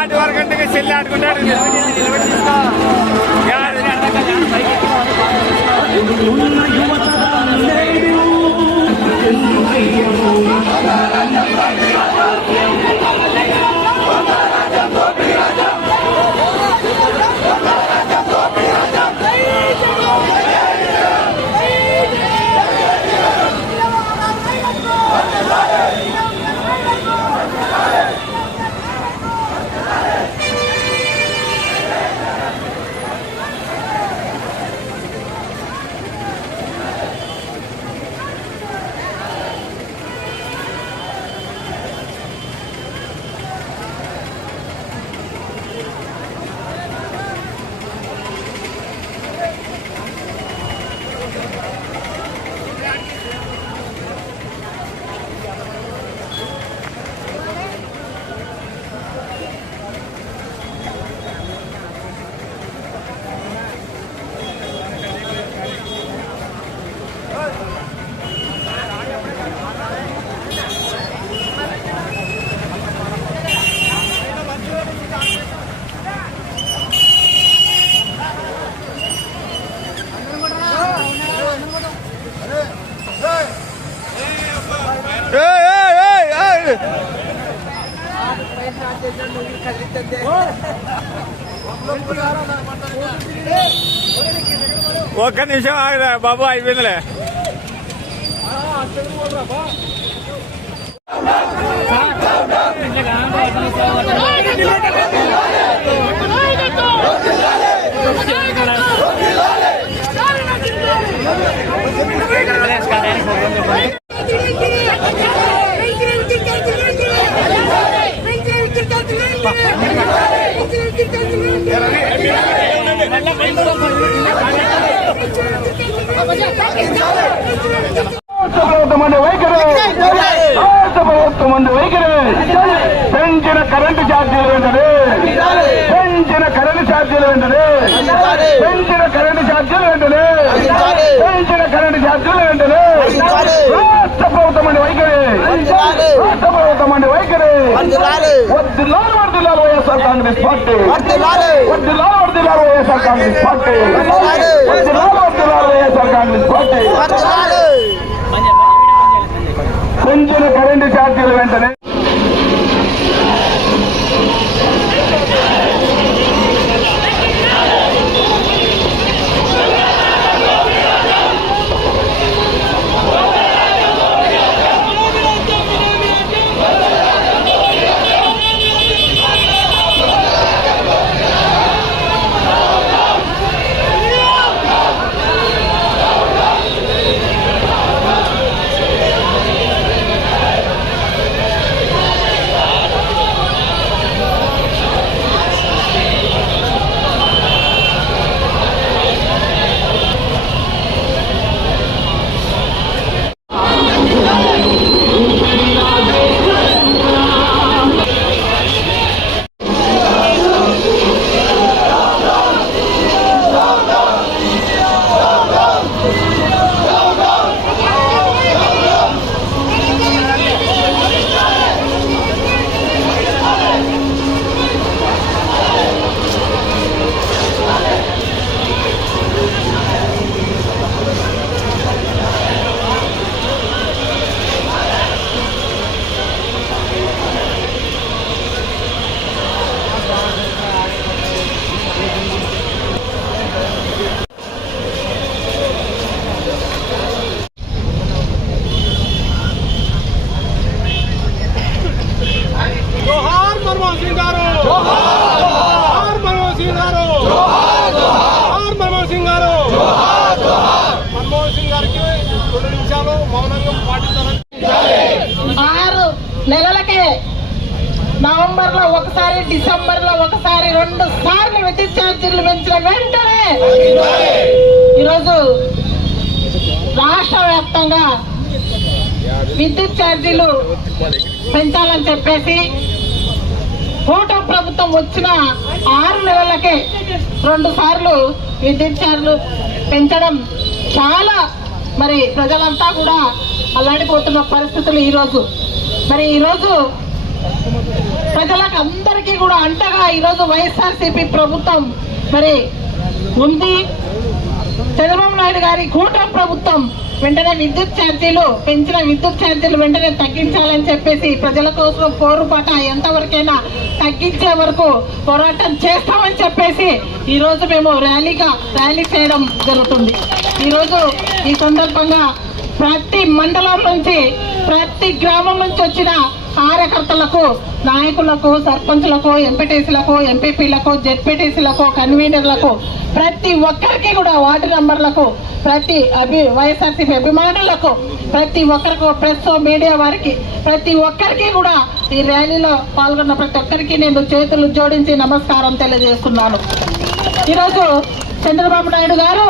ఆటి వరకు అంటే చెల్లి ఆడుకుంటాడు. ఒక్క నిమిషం ఆగదా బాబు, అయిపోయిందిలే. పెంచిన కరెంటు ఛార్జీలు వెంటనే, పెంచిన కరెంటు ఛార్జీలు వెంటనే, పెంచిన కరెంటు ఛార్జీలు వెంటనే, పెంచిన కరెంటు ఛార్జీలు వెంటనే. రాష్ట్ర ప్రభుత్వం అండి వైఖరి, రాష్ట్ర ప్రభుత్వం అండి వైఖరి. వద్దులాలు వర్దిల్లాలు వైఎస్ఆర్ కాంగ్రెస్ పార్టీ, వద్దులాలు వర్దిల్లాలు వైఎస్ఆర్ కాంగ్రెస్ పార్టీ, వద్దులాలు వర్దిల్లాలు వైఎస్ఆర్ కాంగ్రెస్ పార్టీ. పెంచిన కరెంటు ఛార్జీలు వెంటనే. నవంబర్ లో ఒకసారి, డిసెంబర్ లో ఒకసారి, 2 సార్లు విద్యుత్ ఛార్జీలు పెంచిన వెంటనే ఈరోజు రాష్ట్ర వ్యాప్తంగా విద్యుత్ ఛార్జీలు పెంచాలని చెప్పేసి కూటమి ప్రభుత్వం వచ్చిన 6 నెలలకే 2 సార్లు విద్యుత్ ఛార్జీలు పెంచడం చాలా మరి ప్రజలంతా కూడా అల్లాడిపోతున్న పరిస్థితులు ఈరోజు. మరి ఈరోజు ప్రజలకు అందరికీ కూడా అంటగా ఈరోజు వైఎస్ఆర్సీపీ ప్రభుత్వం మరి ఉంది. చంద్రబాబు నాయుడు గారి కూటమి ప్రభుత్వం వెంటనే విద్యుత్ ఛార్జీలు పెంచిన విద్యుత్ ఛార్జీలు వెంటనే తగ్గించాలని చెప్పేసి ప్రజల కోసం పోరుపాట ఎంతవరకైనా తగ్గించే వరకు పోరాటం చేస్తామని చెప్పేసి ఈరోజు మేము ర్యాలీ చేయడం జరుగుతుంది. ఈరోజు ఈ సందర్భంగా ప్రతి మండలం నుంచి ప్రతి గ్రామం నుంచి వచ్చిన కార్యకర్తలకు, నాయకులకు, సర్పంచులకు, ఎంపీటీసీలకు, ఎంపీపీలకు, జెడ్పీటీసీలకు, కన్వీనర్లకు, ప్రతి ఒక్కరికి కూడా వార్డు నంబర్లకు, ప్రతి వైఎస్ఆర్సీపీ అభిమానులకు, ప్రతి ఒక్కరికి, ప్రెస్ మీడియా వారికి, ప్రతి ఒక్కరికి కూడా ఈ ర్యాలీలో పాల్గొన్న ప్రతి ఒక్కరికి నేను చేతులు జోడించి నమస్కారం తెలియజేస్తున్నాను. ఈరోజు చంద్రబాబు నాయుడు గారు